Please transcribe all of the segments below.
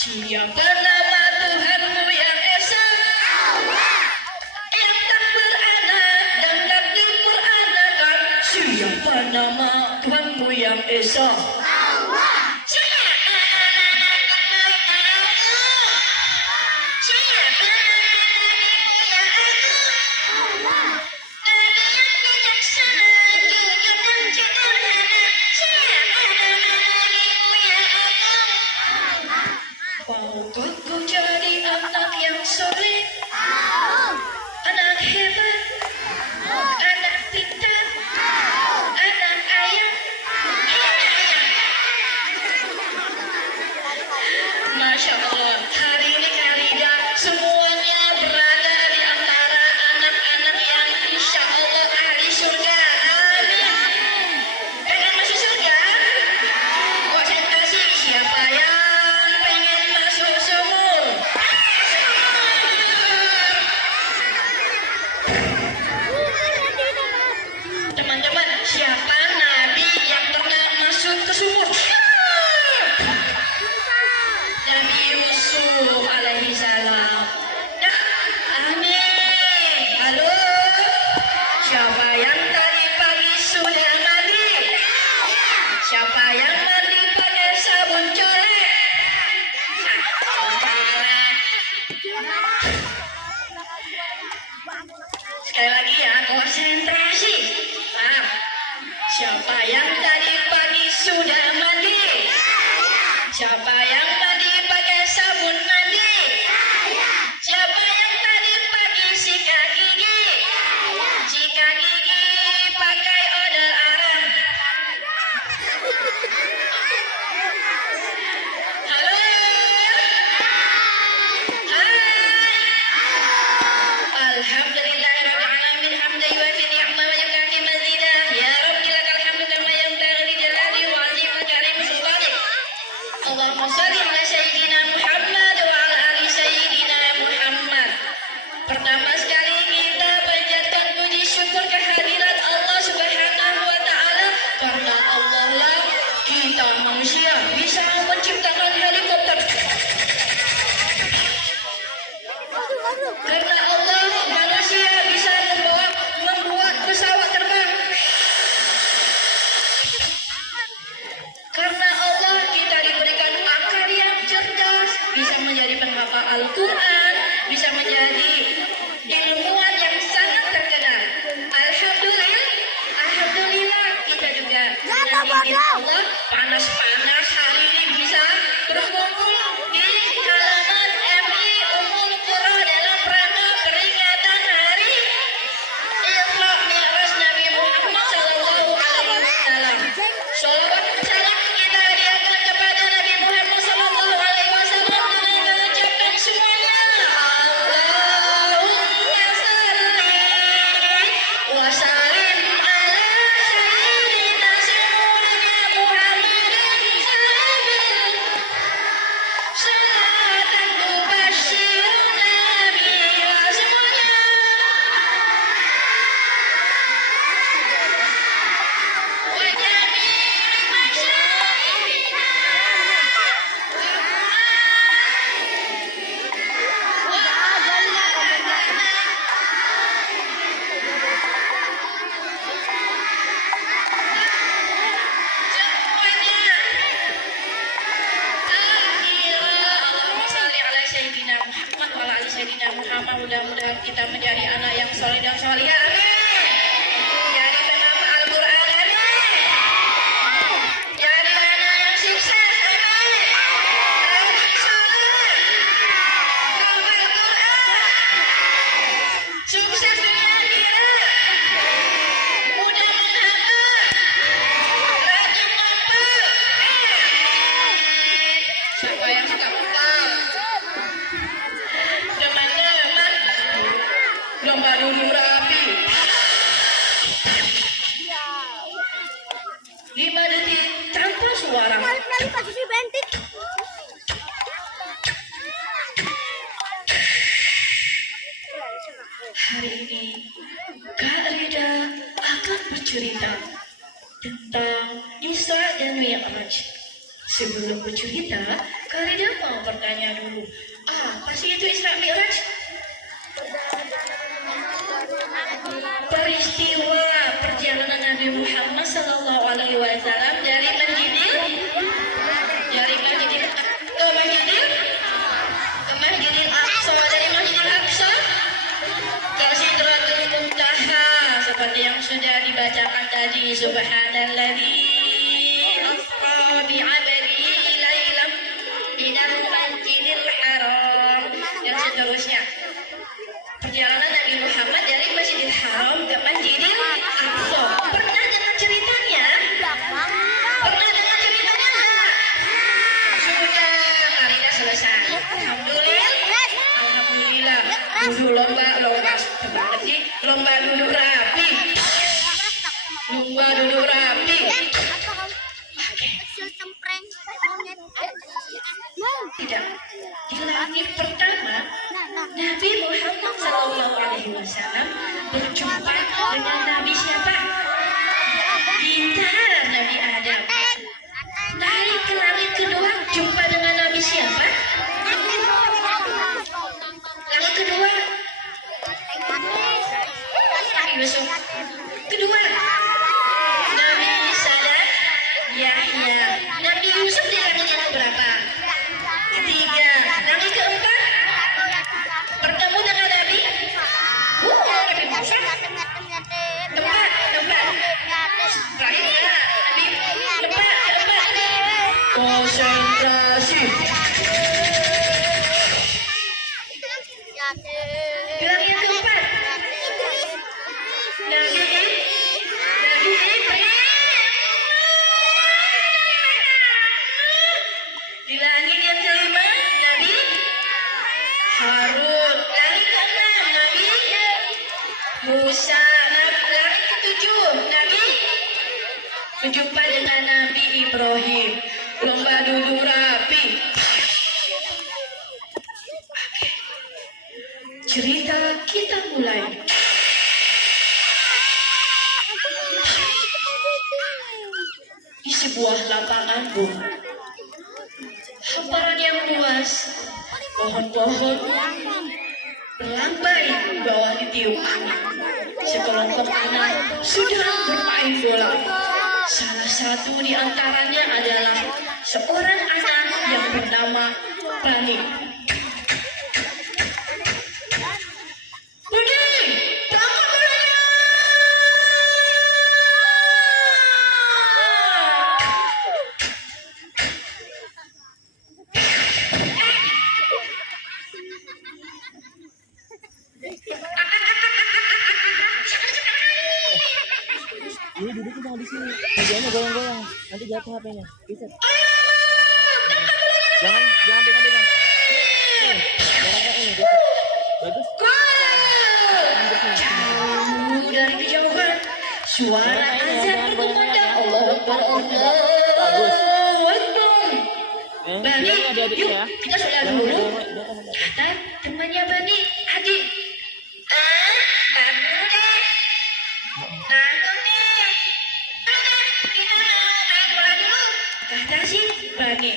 Siapa nama Tuhanmu yang esa, yang tak beranak dan tak diperanakan? Siapa nama Tuhanmu yang esa? Maukah kau jadi anak yang soleh, anak hebat, anak pintar, anak ayah? Masya Allah, hari ini Karida semuanya berada di antara anak-anak yang insya Allah ahli surga. Amin. Pengen masuk surga? Konsentrasi, siapa yang pengen masuk sumur? Teman-teman, siapa nabi yang pernah masuk ke sumur? Nabi Yusuf alaihi salam. Nah, amin. Halo, siapa yang tadi pagi sudah mandi? Siapa yang mandi pakai sabun colek? Sekali lagi ya, konsentrasi. Nah, siapa yang tadi pagi sudah mandi? Siapa yang tadi pakai sabun mandi? Siapa yang tadi pagi sikat gigi? Sikat gigi pakai odoran. Halo. Hai. Alhamdulillahirabbil hamdan yuwafi ni'matahu wa yukafi mazidah. Ya Rabbi lakal hamdu kama yanbaghi li jalali wa 'azimi karimi sultanik. Allahumma shalli ala sayyidina Muhammad wa ala ali sayyidina Muhammad. Pertama sekali kita panjatkan puji syukur kehadirat Allah Subhanahu wa taala, karena Allah lah kita manusia bisa menciptakan helikopter. Karena Allah manusia bisa membuat pesawat terbang. Karena Allah kita diberikan akal yang cerdas, bisa menjadi penghafal Al-Quran, bisa menjadi ilmuwan yang sangat terkenal. Alhamdulillah kita juga menyembah Allah. Panas-panas hari ini bisa berkumpul di halaman MI Ummul Qura dalam rangka peringatan hari Isra Mi'raj Nabi Muhammad sallallahu alaihi wasallam. Shalawat dan salam kita hadiahkan kepada Nabi Muhammad sallallahu alaihi wasallam dengan mengucapkan semuanya Allahumma shalli wa sallim ala sayyidina semuanya Muhammadin salatan mubashshiruna biha semuanya. Mudah-mudahan kita menjadi anak yang soleh dan solihah. Amin. Jadi penghafal Al-Quran. Amin. Jadi anak yang sukses. Amin. Anak soleh. Hafal Quran. Sukses dunia akhirat. Mudah menghafal. Rajin ngapal. Siapa yang suka ngapal? Teman-teman, lomba dulu rapi. 5 detik tanpa suara. Hari ini Kak Rida akan bercerita tentang Isra dan Mi'raj. Sebelum bercerita, Kak Rida mau bertanya ceritanya dulu. Apa sih itu Isra Mi'raj? Peristiwa perjalanan Nabi Muhammad Sallallahu Alaihi Wasallam dari Masjidil Aqsa, dari Masjidil Aqsa ke Sidratul Muntaha, seperti yang sudah dibacakan tadi. Subhanalladzi asra bi'abdihi lailan minal masjidil haram, dan seterusnya. Perjalanan Nabi Muhammad dari Masjidil Haram ke Masjidil Aqsa. Pernah dengar ceritanya? Pernah dengar ceritanya nggak? Sudah, hari ini selesai. Alhamdulillah. Alhamdulillah. Duduk lomba banget sih. Lomba duduk rapi. Lomba duduk rapi. Tidak. Di langit pertama, Nabi Muhammad Sallallahu Alaihi Wasallam berjumpa dengan Nabi siapa? Kita, Nabi Adam. Naik ke langit kedua, jumpa dengan Nabi siapa? Langit kedua. Nabi Yusuf. Kedua, Nabi Isa dan Yahya. Nabi Yusuf di langit yang berapa? Ketiga. Nabi keempat bertemu dengan Nabi Nabi Musa. Tempat terakhir Nabi tempat konsentrasi. Bilang yang keempat Nabi di langit yang kelima Nabi Harun. Langit keenam Nabi Musa. Langit ketujuh Nabi berjumpa dengan Nabi Ibrahim. Lomba duduk rapi. Cerita kita mulai. Di sebuah lapangan bunga, hamparan yang luas, pohon-pohon melambai bawah ditiup angin. Sekelompok anak sedang bermain bola. Salah satu di antaranya adalah seorang anak yang bernama Bani. Ini duduknya jangan di sini. Videonya goyang-goyang. Nanti jatuh HP-nya. Bisa. Jangan pegang-pegang. Jangan ini. Bagus. Jauh dari kejauhan, suara azan berkumandang. Allahu Akbar, Allahu Akbar. Bani, yuk kita sholat dulu. Kata temannya Bani, Adi. Kata si Bani.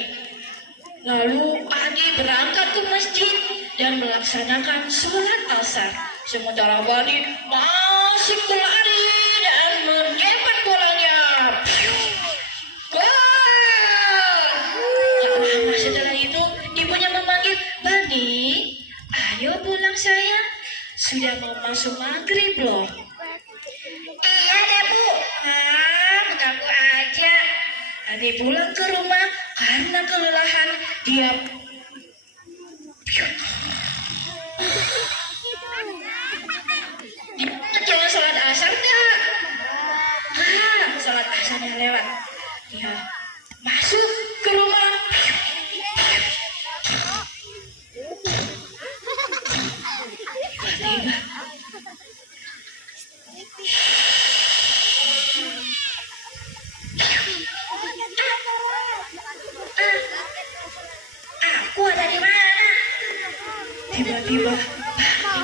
Lalu Adi berangkat ke masjid dan melaksanakan sholat asar. Sementara Bani masih berlari dan menyimpan bolanya. Tak lama setelah itu ibunya memanggil, Bani, ayo pulang sayang. Sudah mau masuk maghrib loh. Iya deh bu. Mengganggu aja. Adi pulang ke rumah karena kelelahan. Dia jangan sholat asar enggak? Sholat asarnya lewat. Dia masuk ke rumah. Tiba-tiba aku ada di mana? Tiba-tiba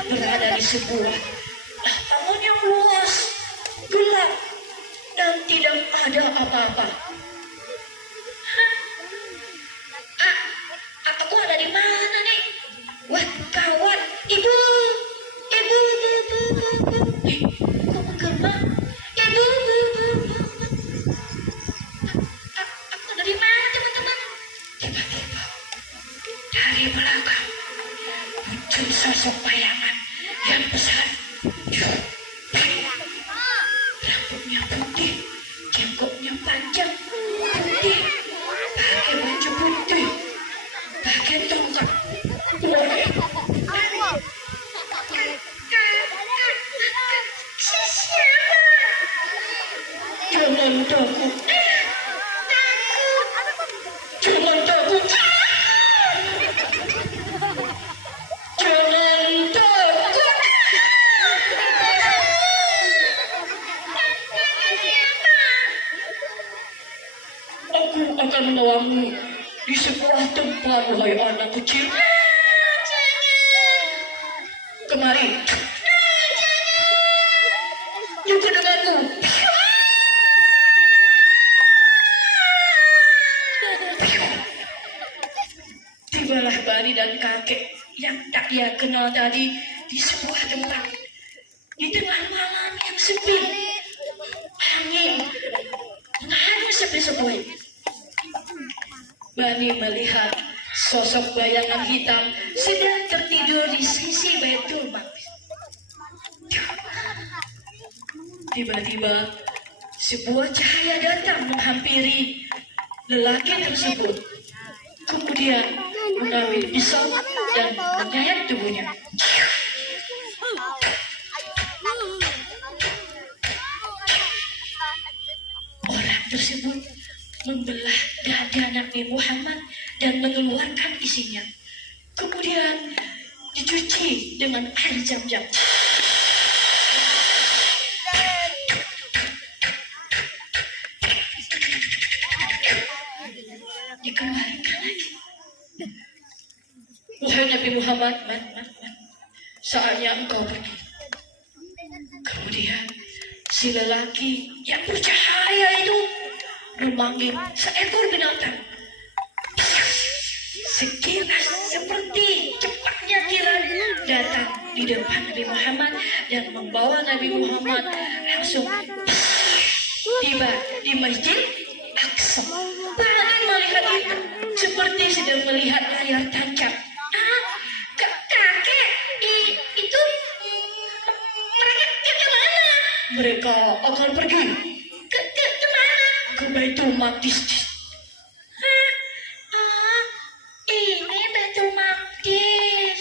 berada di sebuah lapangan yang luas, gelap, dan tidak ada apa-apa. Aku ada di mana? dari belakang muncul sosok bayangan yang besar. Rambutnya putih, jenggotnya panjang, putih, pakai baju putih, pakai tongkat. Jangan takut, jangan takut, jangan takut. Aku akan membawamu di sebuah tempat, wahai anak kecil. Kemari. Ikut denganku. Tibalah Bani dan kakek yang tak ia kenal tadi di sebuah tempat. Di tengah malam yang sepi, angin menghayat sepi-sepi. Bani melihat sosok bayangan hitam sedang tertidur di sisi Baitul Maqdis. Tiba-tiba sebuah cahaya datang menghampiri lelaki tersebut. Kemudian mengambil pisau dan menyayat tubuhnya. Orang tersebut membelah dada Nabi Muhammad dan mengeluarkan isinya. Kemudian dicuci dengan air Zam-Zam. Dikembalikan lagi. Wahai Nabi Muhammad, saatnya engkau pergi. Kemudian si lelaki yang bercahaya itu memanggil seekor binatang. Sekilas seperti cepatnya kilat datang di depan Nabi Muhammad dan membawa Nabi Muhammad langsung tiba di Masjid Aqsa. Bani melihat itu seperti sedang melihat layar tancap. Kakek, itu mereka kemana? Mereka akan pergi. Kemana? Ke Baitul Maqdis. Ini Baitul Maqdis.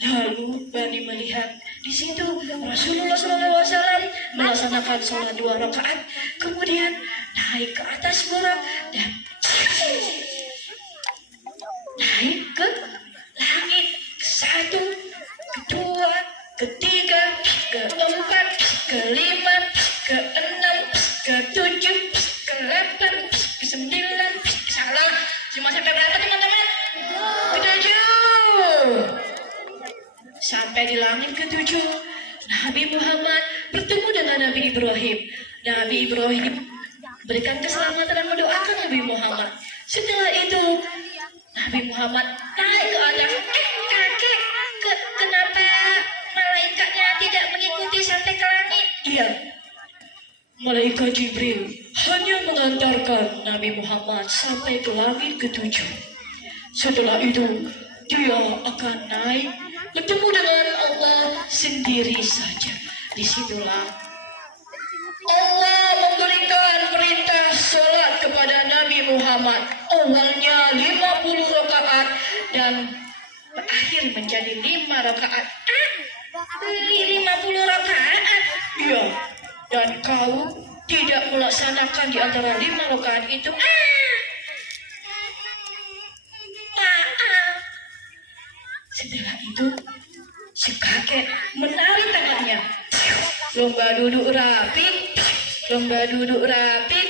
Lalu Bani melihat di situ Rasulullah SAW melaksanakan sholat 2 rakaat, kemudian naik ke atas buraq dan naik ke langit ke-1, ke-2, ke-3, ke-4, ke-5, ke-6, ke-7, ke-8, ke-9, salah. Cuma sampai berapa teman-teman? Ke-7. Sampai di langit ke-7, Nabi Muhammad bertemu dengan Nabi Ibrahim. Nabi Ibrahim berikan keselamatan dan mendoakan Nabi Muhammad. Setelah itu Nabi Muhammad naik ke atas. Kakek, kenapa malaikatnya tidak mengikuti sampai ke langit? Iya, malaikat Jibril hanya mengantarkan Nabi Muhammad sampai ke langit ke-7. Setelah itu dia akan naik bertemu dengan Allah sendiri saja. Disitulah Allah memberikan perintah sholat kepada Nabi Muhammad. Awalnya 50 rakaat dan berakhir menjadi 5 rakaat. 50 rakaat? Iya. Dan kau tidak melaksanakan di antara 5 rakaat itu. Setelah itu si kakek menarik tangannya. Lomba duduk rapi, lomba duduk rapi.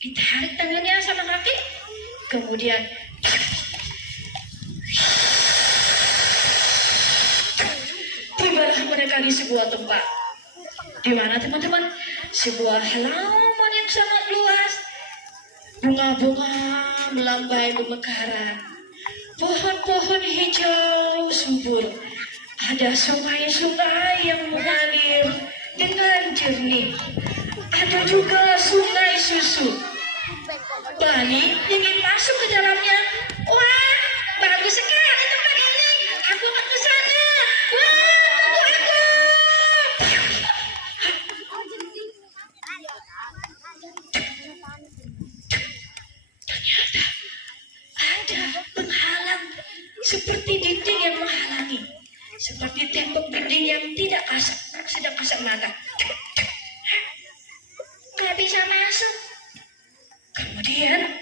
Ditarik tangannya sama kakek. Kemudian tibalah mereka di sebuah tempat. Di mana teman-teman? Sebuah halaman yang sangat luas. Bunga-bunga melambai bermekaran. Pohon-pohon hijau subur. Ada sungai-sungai yang mengalir dengan jernih. Ada juga sungai susu. Bani ingin masuk ke dalamnya. Wah, bagus sekali tempat ini. Aku akan ke sana. Wah, tunggu aku. Ternyata ada penghalang seperti dinding yang menghalangi. Seperti tembok dinding yang tidak sedang kasat mata. Gak bisa masuk. Kemudian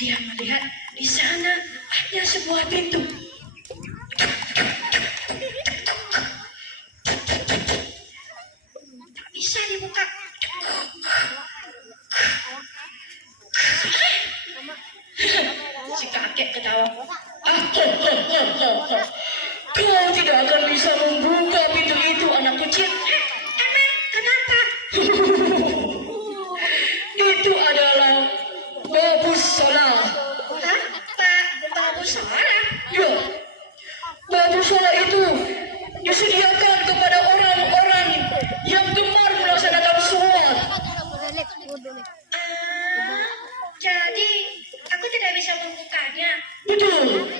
dia melihat di sana ada sebuah pintu. Tak bisa dibuka. Si kakek ketawa. Kau tidak akan bisa membuka pintu itu, anak kecil. Emang kenapa? Itu adalah babus salah. Hah? Babus salah? Ya. Babus salah itu disediakan kepada orang-orang yang gemar melaksanakan sholat. Jadi aku tidak bisa membukanya. Betul.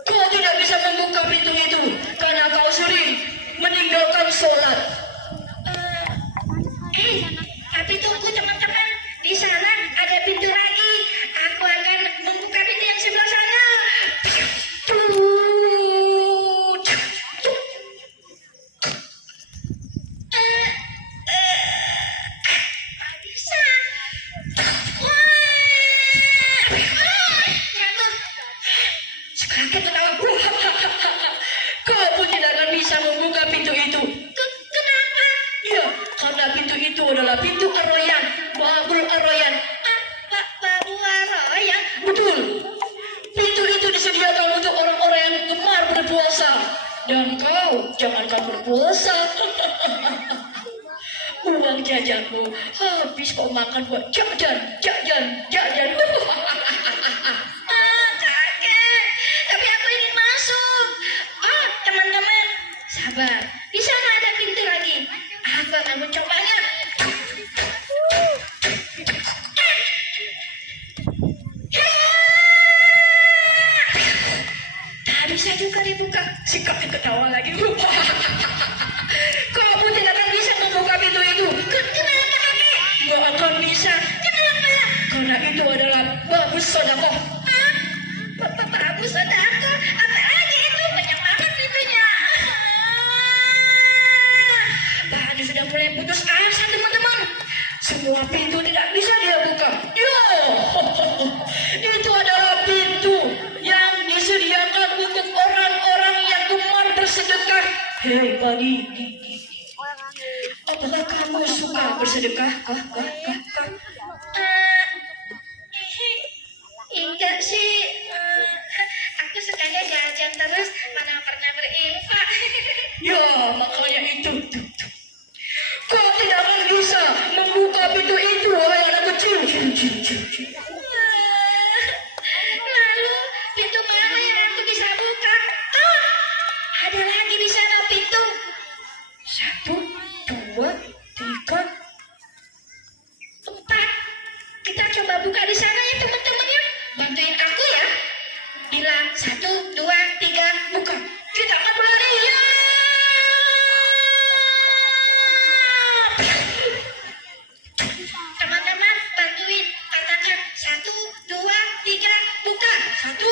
Kau tidak bisa membuka pintu itu karena kau sering meninggalkan sholat. Tapi tunggu teman-teman, di sana ada pintu lagi. Aku akan membuka pintu yang sebelah sana. Bisa. Kakek ketawa. Kau tidak akan bisa membuka pintu itu. Kenapa? Ya, karena pintu itu adalah pintu Ar-Rayyan, Babul Ar-Rayyan. Babu Ar-Rayyan? Betul. Pintu itu disediakan untuk orang-orang yang gemar berpuasa. Dan kau jangankan berpuasa. Uang jajanmu habis kau makan buat jajan. Teman-teman, sabar. Di sana ada pintu lagi. Aku akan mencobanya. Tak bisa juga dibuka. Si kakek ketawa lagi. Kamu tidak akan bisa membuka pintu itu. Kenapa kakek? Gak akan bisa. Kenapa? Karena itu adalah babus sedekah. Babus sedekah? Apa lagi itu? Banyak banget pintunya. Bahkan sudah mulai putus asa teman-teman. Semua pintu tidak bisa dia buka. Yo, itu adalah pintu yang disediakan untuk orang-orang yang gemar bersedekah. Hei Bani, apakah kamu suka bersedekah? Enggak sih. Aku sukanya jajan terus, mana pernah berinfak. Ya, makanya itu. Kau tidak akan bisa membuka pintu itu, wahai anak kecil. Lalu pintu mana yang aku bisa buka? Oh, ada lagi di sana pintu. 1, 2, 3, 4. Kita coba buka di sana ya teman-teman ya. Bantuin aku ya. Bilang 1, 2, 3, buka. Kita akan berlari ya. Teman-teman bantuin, katakan 1, 2, 3, buka. 1,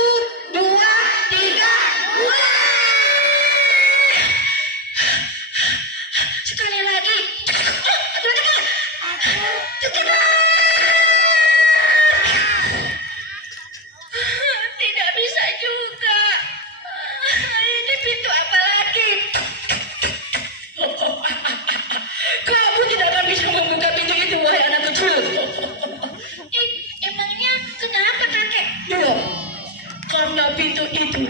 2, 3, buka. Sekali lagi. Tidak bisa juga. Ini pintu apa lagi? Kamu tidak akan bisa membuka pintu itu, wahai anak kecil. Emangnya kenapa kakek? Ya, karena pintu itu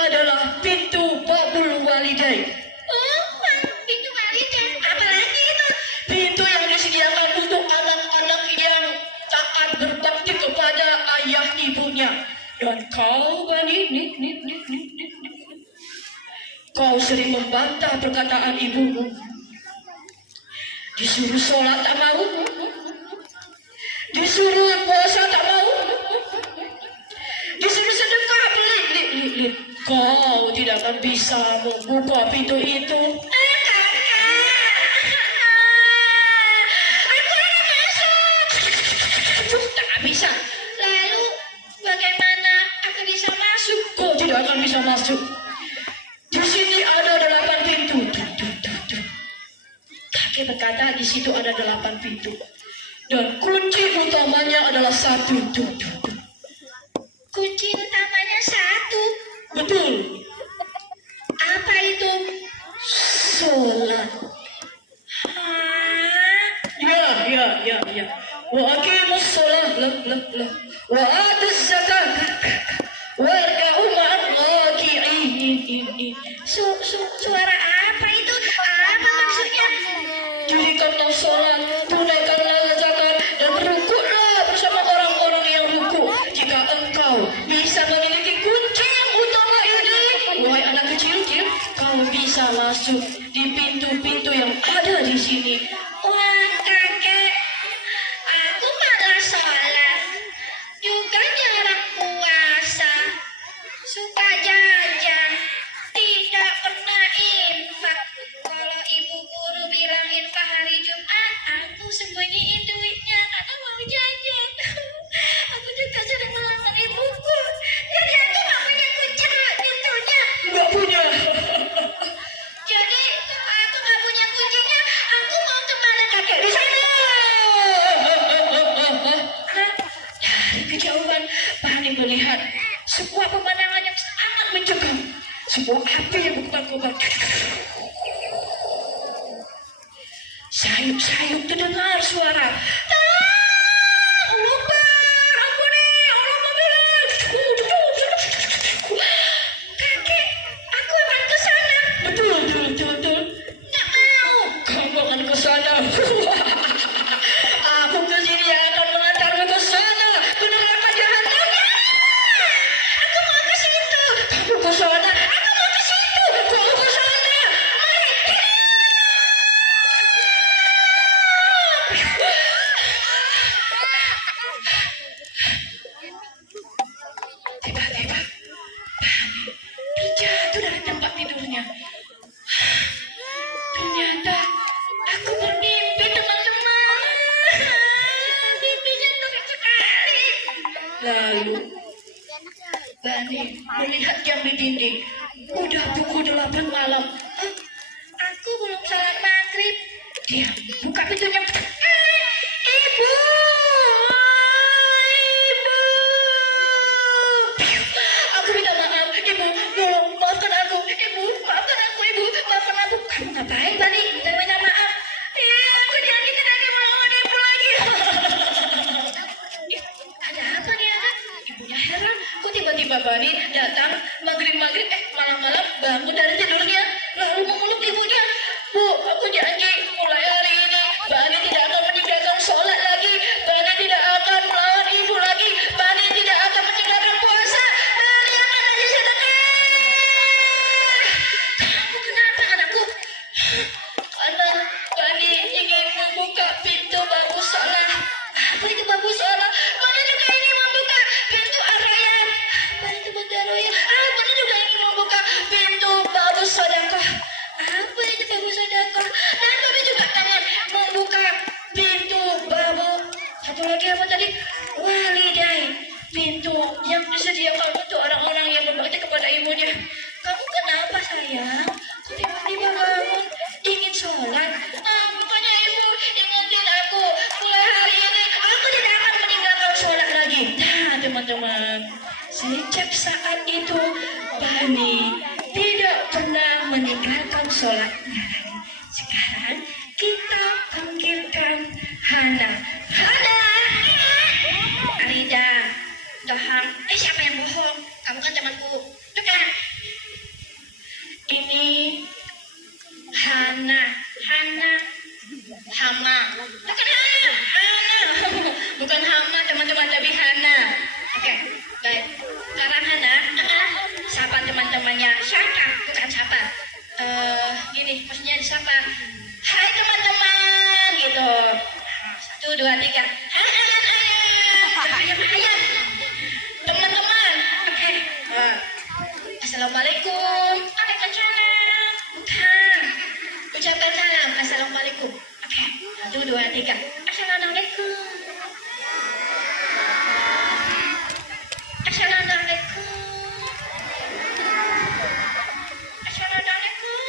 adalah pintu Babul Walidain. Oh, pintu walidain. Apa lagi itu? Pintu yang disediakan untuk anak-anak yang taat berbakti kepada ayah ibunya. Dan kau, Bani, kau sering membantah perkataan ibumu. Disuruh sholat tak mau, disuruh puasa tak mau, disuruh sedekah beli. Kau tidak akan bisa membuka pintu itu. Tak bisa. Lalu bagaimana aku bisa masuk? Kau tidak akan bisa masuk. Di sini ada 8 pintu. Kakek berkata di situ ada 8 pintu. Dan kunci utamanya adalah 1. Kunci utamanya 1. Betul. Apa itu? Sholat. Ya. Wa aqimus sholat. Wa atuz zakat. Warka'u ma'al raki'in. Suara apa itu? Apa maksudnya? Dirikanlah sholat, tunaikanlah zakat, dan rukuklah bersama orang-orang yang rukuk. Jika engkau bisa memiliki kunci yang utama ini, wahai anak kecil, kau bisa masuk di pintu-pintu yang ada di sini. Wah, kakek, aku malas sholat, juga jarang puasa, suka jajan, tidak pernah infak. Kalau ibu guru bilang infak hari Jumat, aku sembunyiin duitnya karena mau jajan. Aku juga sering melawan ibuku, jadi aku nggak punya kunci pintunya. Nggak punya. Jadi kalau aku nggak punya kuncinya, aku mau kemana kakek? Di sana. Dari kejauhan, Pani melihat sebuah pemandangan yang sangat mencekam. Sebuah api yang berkobar-kobar. Sayup-sayup terdengar suara. Tolong! Allah Akbar! Ampuni! Allah membela! Kakek, aku akan ke sana. Betul. Nggak mau. Kamu akan ke sana. Aku ke sini yang akan mengantarmu ke sana. Ke neraka jahanam. Aku mau ke situ. Kamu ke sana. Aku mau ke situ. Kamu ke sana. Mari. Tiba-tiba terjatuh dari tempat tidurnya. Ternyata aku bermimpi, teman-teman. Mimpinya menarik sekali. Lalu Bani melihat jam di dinding. Udah pukul 8 malam. Aku belum salat maghrib. Dia buka pintunya. Ibu! Aku minta maaf, Ibu. Tolong maafkan aku. Ibu, maafkan aku, Ibu. Maafkan aku. Kamu ngapain, Bani? Minta maaf. Aku diakitin lagi mau ibu lagi. Ada apa nih anak? Ibunya heran. Kok tiba-tiba Bani datang maghrib-maghrib, malam-malam bangun dari tidurnya. Lalu memeluk ibunya. Bu, aku janji mulai hari ini Bani tidak akan meninggalkan sholat lagi. Bani tidak akan melawan ibu lagi. Bani tidak akan meninggalkan puasa. Bani akan rajin sedekah. Kamu kenapa anakku? Karena Bani ingin membuka pintu babu sholat. Apa itu babu sholat? Bani juga ingin membuka pintu arayat. Apa itu bentaroya? Bani juga ingin membuka pintu babu sedekah. Apa itu babu sedekah? Dan Bani juga pengen membuka pintu babu. Satu lagi apa tadi? Walidain. Pintu yang disediakan untuk orang-orang yang berbakti kepada ibunya. Kamu kenapa sayang? Kok tiba-tiba bangun ingin sholat? Bukannya ibu ingetin aku mulai hari ini aku tidak akan meninggalkan sholat lagi. Nah teman-teman, sejak saat itu Bani tidak pernah meninggalkan sholatnya lagi. Sekarang kita panggilkan Hana. Hana! Arida, Doham. Siapa yang bohong? Kamu kan temanku. Bukan. Ini Hana. Hama. Bukan Hana. Bukan Hama teman-teman, tapi Hana. Oke, baik. Sekarang Hana, sapa teman-temannya. Sapa, bukan sapa. Gini, maksudnya disapa. Hai teman-teman. dua, tiga. Ayam. Teman-teman. Oke. Assalamualaikum. Waalaikumsalam. Bukan. Ucapkan salam. Assalamualaikum. Oke. Satu, dua, tiga. Assalamualaikum. Assalamualaikum. Assalamualaikum.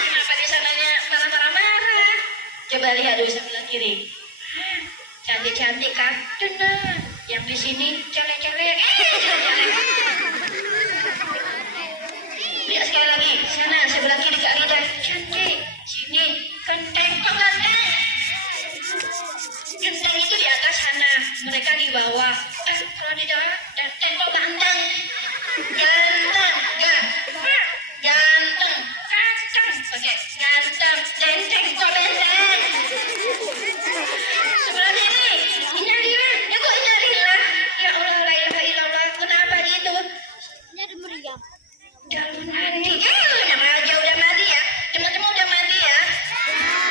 Kenapa di sananya marah-marah? Coba lihat dulu sebelah kiri. Cantik-cantik kan? Benar. Yang di sini celek-celek. Lihat sekali lagi. Sana sebelah kiri Kak Rida. Cantik. Sini kenteng. Kok ganteng? Genteng itu di atas sana. Mereka di bawah. Kalau di bawah ganteng kok ganteng? Ganteng. Ganteng. Oke. Ganteng. Ganteng kok benteng? Sebelah kiri. Innalillah. Ya kok innalillah? Ya Allah, la ilaha illallah. Kenapa gitu? Ini ada meriam. Dalam mandi. Yang aja udah mandi ya. Teman-teman udah mandi ya.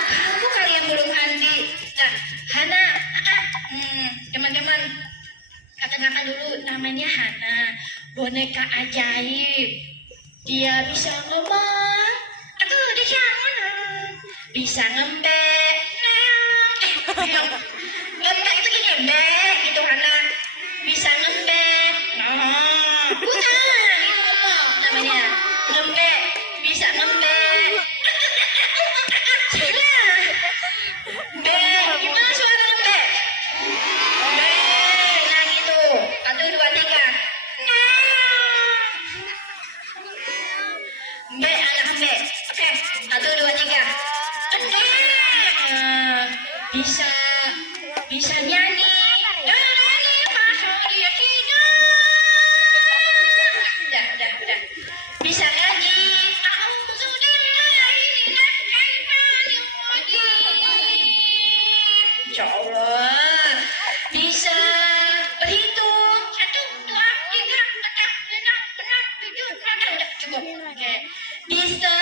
Kamu kali yang belum mandi. Nah, Hana. Teman-teman. Katakan dulu namanya Hana. Boneka ajaib. Dia bisa ngomong. Aduh, dia ngomong. Bisa ngembek. Ngembek itu gini, mbek gitu Hana. Bisa ngembek. Bukan, itu ngomong namanya. Ngembek, bisa ngembek. Salah. Mbek, gimana suara ngembek? Mbek, nah gitu. Satu, dua, tiga. Mbek, anak mbek. Oke, satu, dua, tiga. Bisa nyanyi. Nyanyi masuk dia tidur. Udah. Bisa ngaji. Insya Allah. Bisa berhitung. 1, 2, 3, 4, 5, 6, 7, 8. Cukup. Oke. Bisa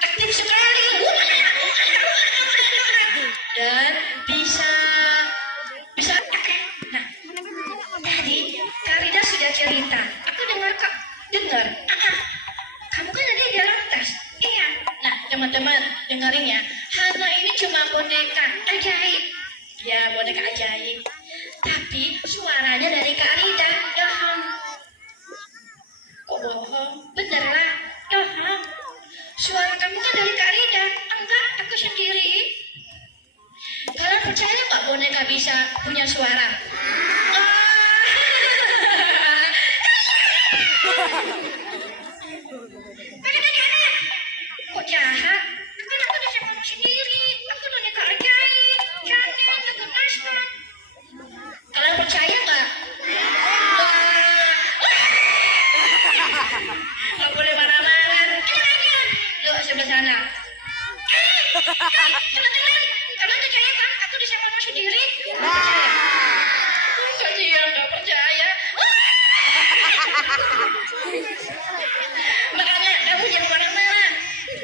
aktif sekali. Dan bisa nah tadi Karida sudah cerita, aku dengar kamu kan ada di dalam tas. Iya. Nah teman-teman dengerin ya, Hana ini cuma boneka ajaib ya, boneka ajaib, tapi suaranya dari Karida. Dohong. Kok bohong? Bener lah, dohong. Suara kamu kan dari Karida. Enggak, aku sendiri. Kalian percaya nggak boneka bisa punya suara? Kok jahat? Kan aku udah siapkan sendiri. Aku boneka ajaib. Cantik, mengemaskan. Kalian percaya nggak? Nggak boleh marah-marah. Yuk sebelah sana. Teman-teman, kalian percaya kan? Aku disiapkan sendiri. Percaya? Nggak percaya. Makanya kamu jangan marah-marah.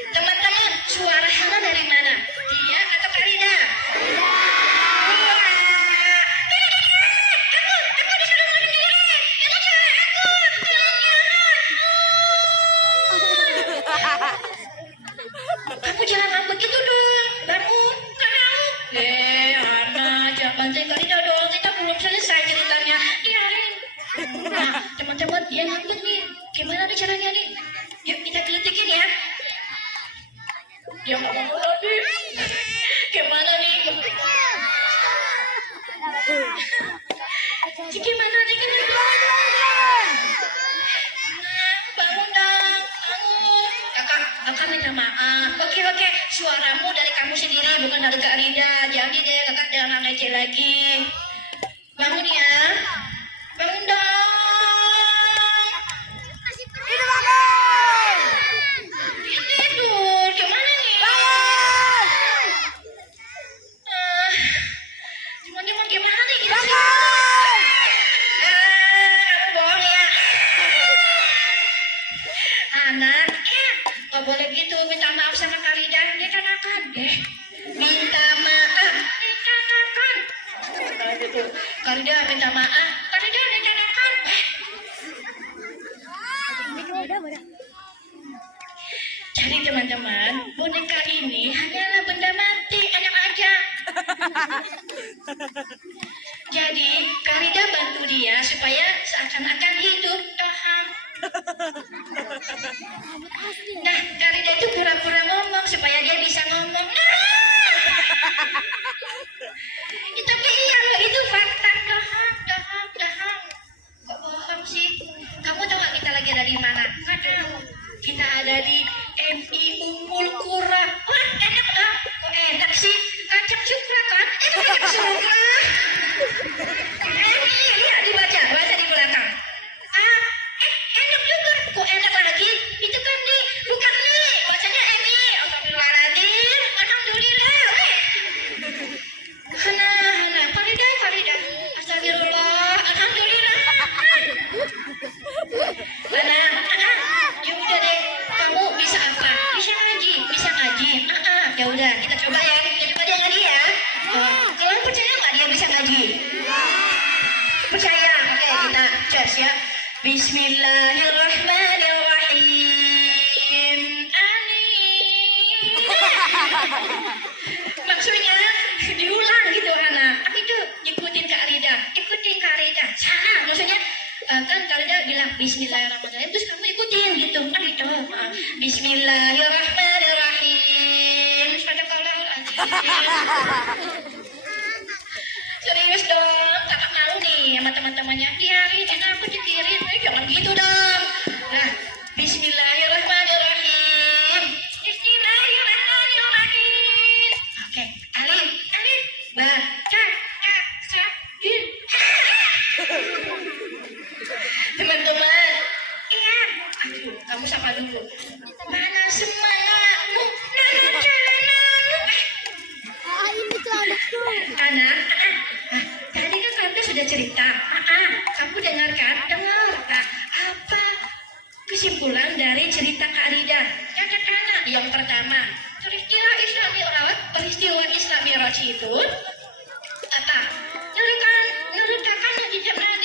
Teman-teman, suara Hana dari mana? Dia atau Karida? Aku disuruh sendiri. Itu cewek aku. Kamu jangan ngambek begitu dong. Bangun, kan mau. Hana, jangan Karida dong. Kita belum selesai ceritanya. Biarin. Nah, teman-teman, dia ngambek nih. Gimana nih caranya nih? Yuk kita gelitikin ya. Dia nggak mau lagi. Gimana nih? Gimana nih? Bangun dong, bangun. Kakak minta maaf. Oke, suaramu dari kamu sendiri, bukan dari Kak Rida. Jadi deh, kakak jangan ngece lagi. Bangun ya. Bangun dong. Dia tidur. Gimana nih? Teman-teman gimana nih? Bohong ya. Anak, Nggak boleh gitu, minta maaf sama Karida, ditanakan deh. Minta maaf, ditanakan. Gitu. Karida minta maaf, Karida ditanakan. Jadi teman-teman, boneka ini hanyalah benda mati, anak aja. Jadi Karida bantu dia supaya seakan-akan hidup, Toham. Nah, Karida itu pura-pura ngomong supaya dia bisa ngomong. Tapi iya loh, itu fakta, Toham. Kok bohong sih? Kamu tahu nggak kita lagi ada di mana? Nggak tahu. Kita ada di MI Ummul Qura. Wah, enak dah. Kok enak sih? Kacang cukra kan? Kacang cukra. Lihat dibaca di belakang. Enak juga. Kok enak lagi? Itu kan bukan nih. Bacanya MI. Astagfirullahaladzim. Alhamdulillah. Hana. Farida. Astagfirullah. Alhamdulillah. Hana. Ya udah deh. Kamu bisa apa? Bisa ngaji. Ya udah, kita coba ya. Kita coba dia ngaji ya. Kalian percaya nggak dia bisa ngaji? Percaya. Oke, kita cek ya. Bismillahirrahmanirrahim. Amin. Maksudnya diulang gitu anak. Itu ikutin Kak Rida. Salah. Maksudnya kan Kak Rida bilang Bismillahirrahmanirrahim, terus kamu ikutin gitu kan itu. Bismillahirrahmanirrahim. Sadaqallahul azim. Serius dong, kakak malu nih sama teman-temannya. Biarin, aku dikirin. Jangan gitu dong. Nah, Bismillahirrahmanirrahim. Bismillahirrahmanirrahim. Oke, alif, ba, ca, din. Teman-teman, iya. Aduh, kamu sapa dulu. Mana semangatmu? Anak, tadi kan kamu sudah cerita. Kamu dengarkan? Dengar. Apa kesimpulan dari cerita Kak Rida? Yang pertama, peristiwa Isra Mi'raj itu apa?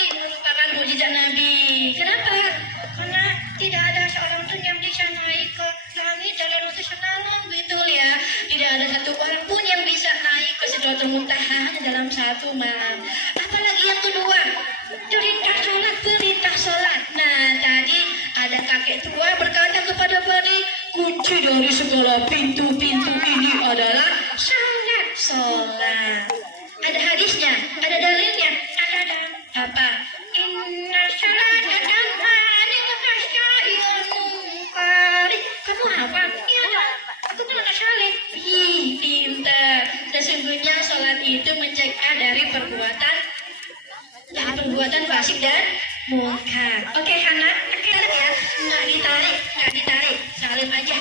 Merupakan mukjizat Nabi. Kenapa? Karena tidak ada seorang pun yang bisa naik ke langit dalam waktu semalam, betul ya. Tidak ada satu orang pun yang bisa naik ke Sidratul Muntaha dalam satu malam. Apalagi yang kedua, perintah sholat. Nah, tadi ada kakek tua berkata kepada Bani, kunci dari segala pintu-pintu ini adalah sholat. Ada hadisnya, ada dalilnya, ada apa? Inna sholata tanha 'anil fahsya'i wal munkar. Kamu hafal? Iya, aku kan anak saleh. Ih, pintar. Sesungguhnya sholat itu mencegah dari perbuatan fasik dan munkar. Oke, Hana, ya. Nggak ditarik. Salim aja.